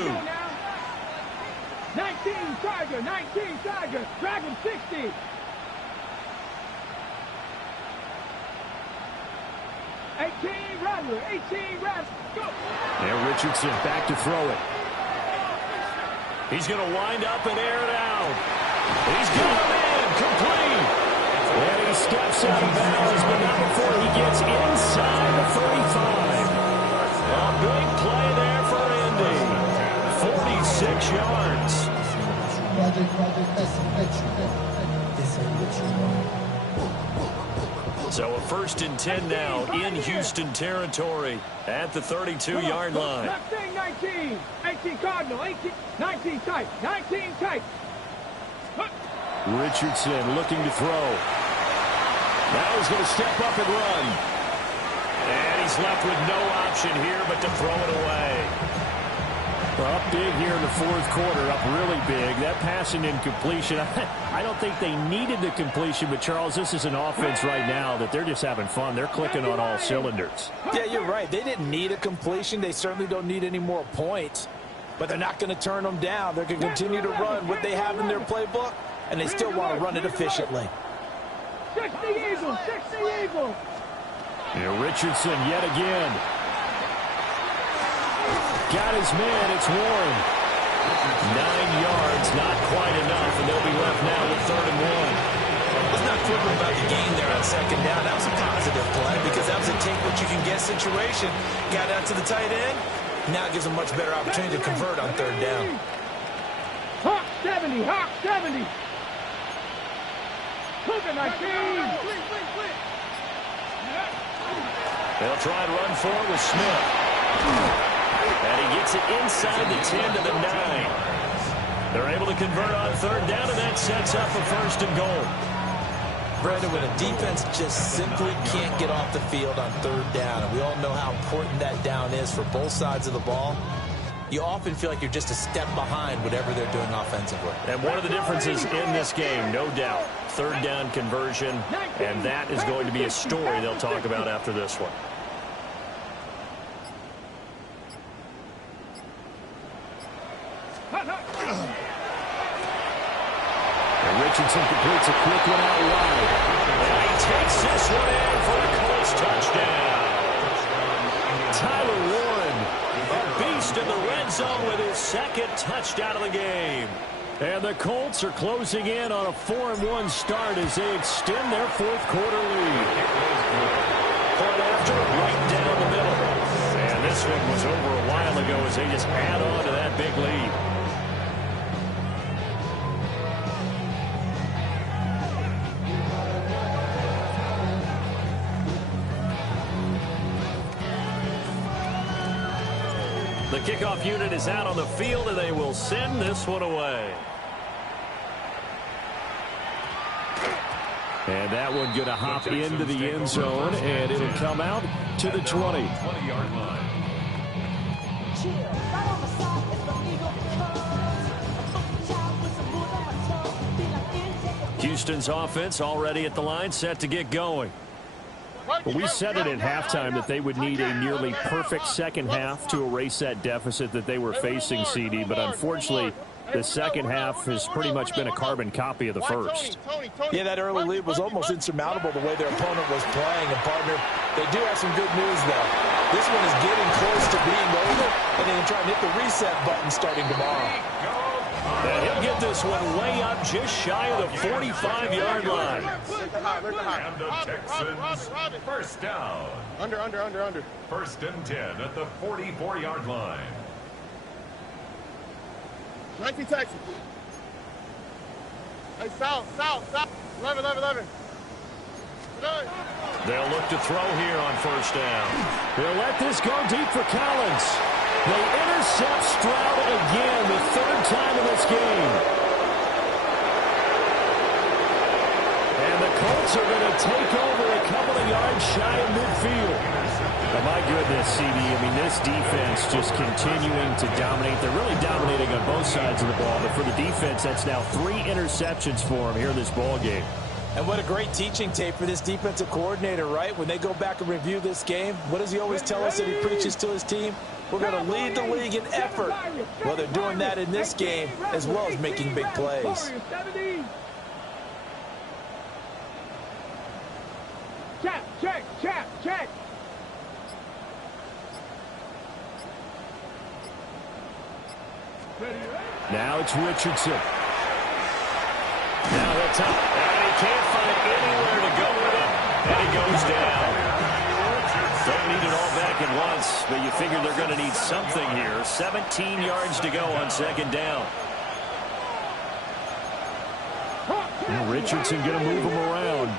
19 Tiger, Dragon 60. Rattler, 18 Rattler, go! And Richardson back to throw it. He's going to wind up and air it out. He's got him in, complete. And he steps out of bounds, but not before he gets inside the 35. A big play there for Indy. 46 yards. So a 1st and 10 now in Houston territory at the 32-yard line. 19, 18 Cardinal, 19 tight. Richardson looking to throw. Now he's going to step up and run. And he's left with no option here but to throw it away. Well, up big here in the 4th quarter, up really big. That pass and incompletion, I don't think they needed the completion, but Charles, this is an offense right now that they're just having fun. They're clicking on all cylinders. Yeah, you're right. They didn't need a completion. They certainly don't need any more points, but they're not going to turn them down. They're going to continue to run what they have in their playbook, and they still want to run it efficiently. 60 Eagles. Yeah, Richardson yet again. Got his man, it's Warren. 9 yards, not quite enough, and they'll be left now with 3rd and 1. Let's not flippant about the gain there on 2nd down. That was a positive play because that was a take what you can get situation. Got out to the tight end. Now it gives them much better opportunity to convert on 3rd down. Hawk 70. Cougar 19. They'll try and run forward with Smith. And he gets it inside the 10 to the 9. They're able to convert on 3rd down, and that sets up a 1st and goal. Brandon, when a defense just simply can't get off the field on 3rd down, and we all know how important that down is for both sides of the ball, you often feel like you're just a step behind whatever they're doing offensively. And one of the differences in this game, no doubt, 3rd down conversion, and that is going to be a story they'll talk about after this one. And Richardson completes a quick one out wide. And he takes this one in for the Colts touchdown. Tyler Warren, a beast in the red zone with his 2nd touchdown of the game. And the Colts are closing in on a 4-1 start as they extend their 4th quarter lead. Point after, right down the middle. And this one was over a while ago as they just add on to that big lead. The kickoff unit is out on the field, and they will send this one away. And that one going to hop into the end zone, and it'll come out to the 20. 20-yard line. Houston's offense already at the line, set to get going. But we said it at halftime that they would need a nearly perfect second half to erase that deficit that they were facing, CD. But unfortunately, the second half has pretty much been a carbon copy of the first. Yeah, that early lead was almost insurmountable the way their opponent was playing. And, partner, they do have some good news, though. This one is getting close to being over, and they can try and hit the reset button starting tomorrow. And he'll get this one way up just shy of the 45-yard line. And the Texans, first down. Under. First and 10 at the 44-yard line. 19 Texans. Hey, south. 11. They'll look to throw here on first down. They'll let this go deep for Collins. They intercept Stroud again, the third time in this game. And the Colts are going to take over a couple of yards shy of midfield. Oh, my goodness, CD. I mean, this defense just continuing to dominate. They're really dominating on both sides of the ball. But for the defense, that's now 3 interceptions for them here in this ball game. And what a great teaching tape for this defensive coordinator, right? When they go back and review this game, what does he always tell us that he preaches to his team? We're going to lead the league in effort. Well, they're doing that in this game as well as making big plays. Check. Now it's Richardson. Now that's up. And he can't find anywhere to go with it. And he goes down. Don't need it all back at once, but you figure they're going to need something here. 17 yards to go on second down. And Richardson going to move him around.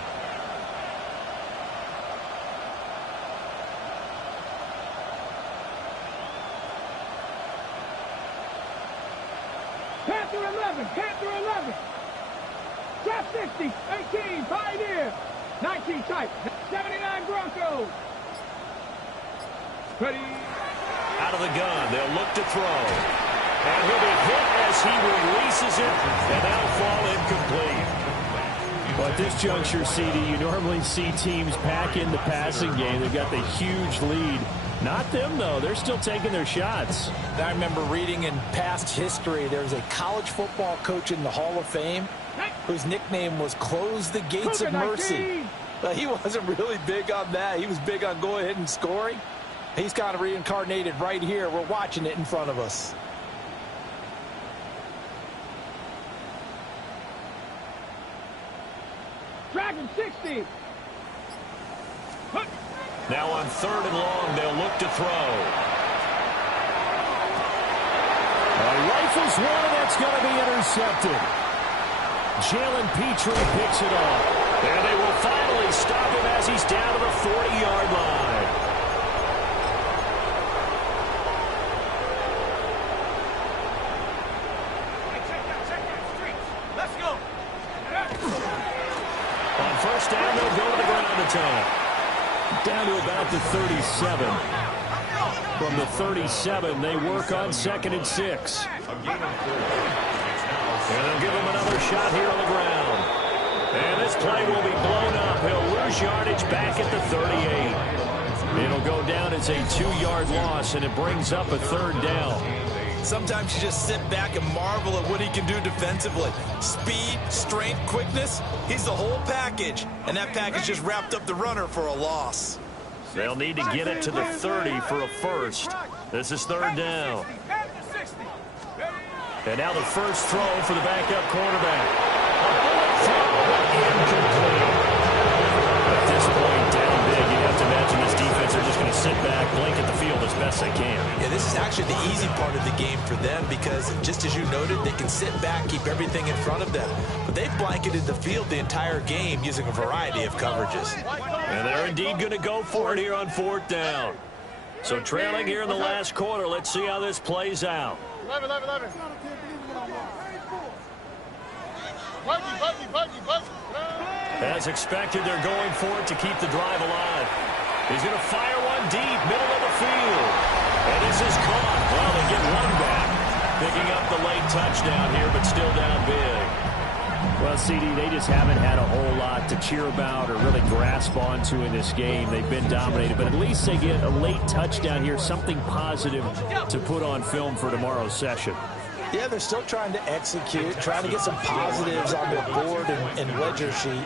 Panther 11. Draft 60, 18, Pioneer. 19 type, 79 Broncos. Ready. Out of the gun, they'll look to throw. And he'll be hit as he releases it, and that'll fall incomplete. Well, at this juncture, CD, you normally see teams pack in the passing game. They've got the huge lead. Not them, though. They're still taking their shots. I remember reading in past history, there was a college football coach in the Hall of Fame whose nickname was Close the Gates of Mercy. But he wasn't really big on that. He was big on going ahead and scoring. He's kind of reincarnated right here. We're watching it in front of us. Dragon 60. Now on third and long, they'll look to throw. Rifles one, and that's going to be intercepted. Jalen Petrie picks it off. And they will finally stop him as he's down to the 40-yard line. Let's go. On first down, they'll go to the ground attack. Down to about the 37. From the 37, they work on 2nd and 6. And they'll give him another shot here on the ground. And this play will be blown up. He'll lose yardage back at the 38. It'll go down as a 2-yard loss, and it brings up a third down. Sometimes you just sit back and marvel at what he can do defensively. Speed, strength, quickness, he's the whole package. And that package just wrapped up the runner for a loss. They'll need to get it to the 30 for a first. This is third down. And now the first throw for the backup quarterback. Incomplete. At this point, down big, you have to imagine this defense are just going to sit back, blanket the field as best they can. Yeah, this is actually the easy part of the game for them because, just as you noted, they can sit back, keep everything in front of them. But they've blanketed the field the entire game using a variety of coverages. And they're indeed going to go for it here on fourth down. So trailing here in the last quarter, let's see how this plays out. 11. Buggy. As expected, they're going for it to keep the drive alive. He's going to fire one deep, middle of the field. And this is caught. Well, they get one back. Picking up the late touchdown here, but still down big. Well, CD, they just haven't had a whole lot to cheer about or really grasp onto in this game. They've been dominated, but at least they get a late touchdown here, something positive to put on film for tomorrow's session. Yeah, they're still trying to execute, trying to get some positives on their board and ledger sheet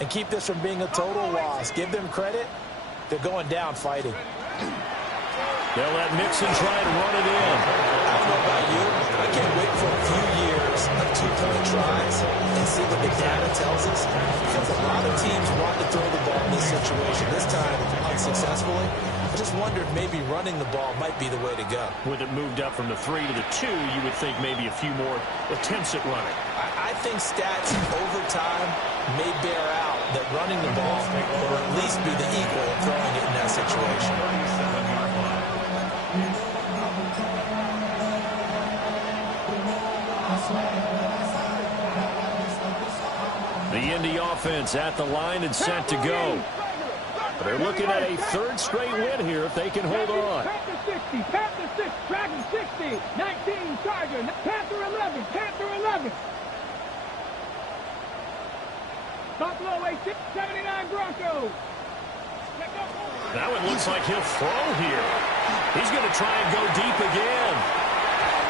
and keep this from being a total loss. Give them credit. They're going down fighting. They'll let Mixon try and run it in. I don't know about you. I can't wait for a few years of two-point tries and see what the data tells us. Because a lot of teams want to throw the ball in this situation. This time, unsuccessfully. I just wondered maybe running the ball might be the way to go. With it moved up from the 3 to the 2, you would think maybe a few more attempts at running. I think stats over time may bear out that running the ball will at least be the equal of throwing it in that situation. The Indy offense at the line and set to go. They're looking at a third straight win here if they can hold on. Panther 60, Panther 6, Dragon 60, 19, Charger, Panther 11, Panther 11. Buffalo 86, 79 Broncos. Now it looks like he'll throw here. He's going to try and go deep again.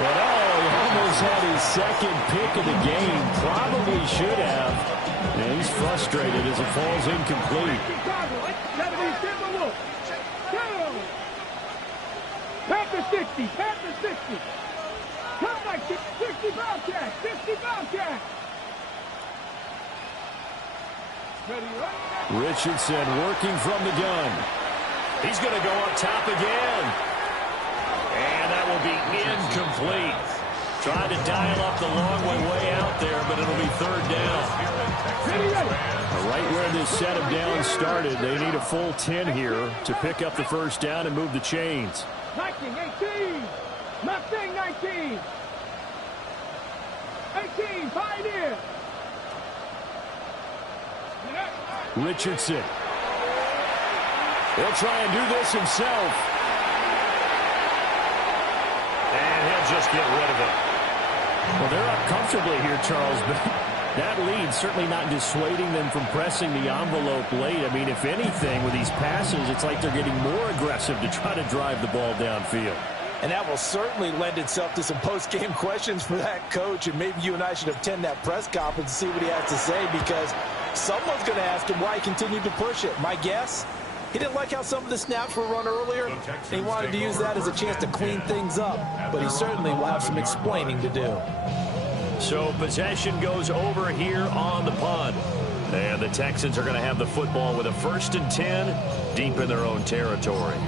But he almost had his second pick of the game. Probably should have. And he's frustrated as it falls incomplete. Panther 60, Panther 60. Come back, 60 Bobcat, 60 Bobcat. Richardson working from the gun. He's going to go up top again. And that will be incomplete. Tried to dial up the long way out there, but it'll be third down. Right where this set of downs started, they need a full 10 here to pick up the first down and move the chains. 19, 18. Mustang 19. 18, Pioneer. Richardson. He'll try and do this himself. And he'll just get rid of it. Well, they're up comfortably here, Charles, but that lead certainly not dissuading them from pressing the envelope late. I mean, if anything, with these passes, it's like they're getting more aggressive to try to drive the ball downfield. And that will certainly lend itself to some post-game questions for that coach, and maybe you and I should attend that press conference and see what he has to say, because someone's going to ask him why he continued to push it. My guess, he didn't like how some of the snaps were run earlier, and he wanted to use that as a chance to clean things up, but he certainly will have some explaining to do. So possession goes over here on the punt. And the Texans are going to have the football with a 1st and 10 deep in their own territory.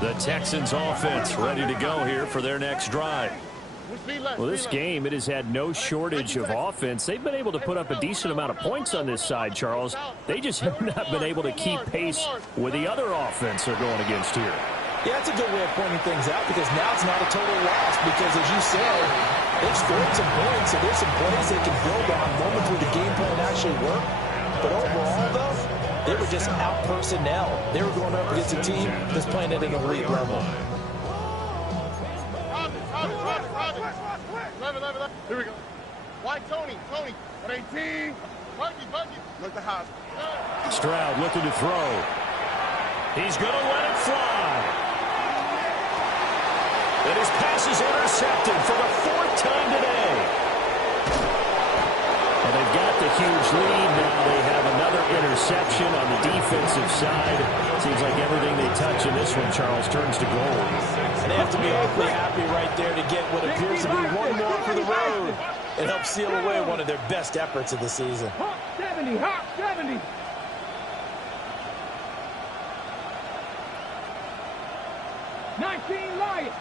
The Texans offense ready to go here for their next drive. Well, this game, it has had no shortage of offense. They've been able to put up a decent amount of points on this side, Charles. They just have not been able to keep pace with the other offense they're going against here. Yeah, that's a good way of pointing things out, because now it's not a total loss, because as you said, they've scored some points, so there's some plays they can build on, moments where the game plan actually worked. But overall, though, they were just out personnel. They were going up against a team that's playing at an elite level. Here we go. Why Tony? Tony. 18. Buggy. Look the house. Stroud looking to throw. He's going to let it fly. And his pass is intercepted for the 4th time today. Well, they've got the huge lead. Now they have another interception on the defensive side. Seems like everything they touch in this one, Charles, turns to gold. And they have to be awfully happy right there to get what appears to be one more for the road. It helps seal away one of their best efforts of the season. Hawk 70, Hawk 70. 19 Lions.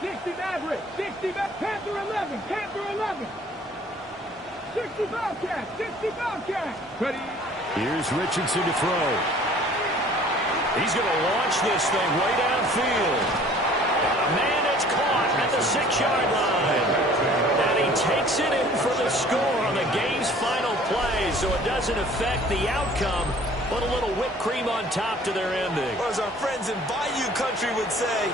60 Maverick. 60 Panther 11. Panther 11. 60 Bobcat. 60 Bobcat. Ready. Here's Richardson to throw. He's going to launch this thing way downfield. Man, it's caught at the 6-yard line. And he takes it in for the score on the game's final play, so it doesn't affect the outcome, but a little whipped cream on top to their ending. Or as our friends in Bayou Country would say,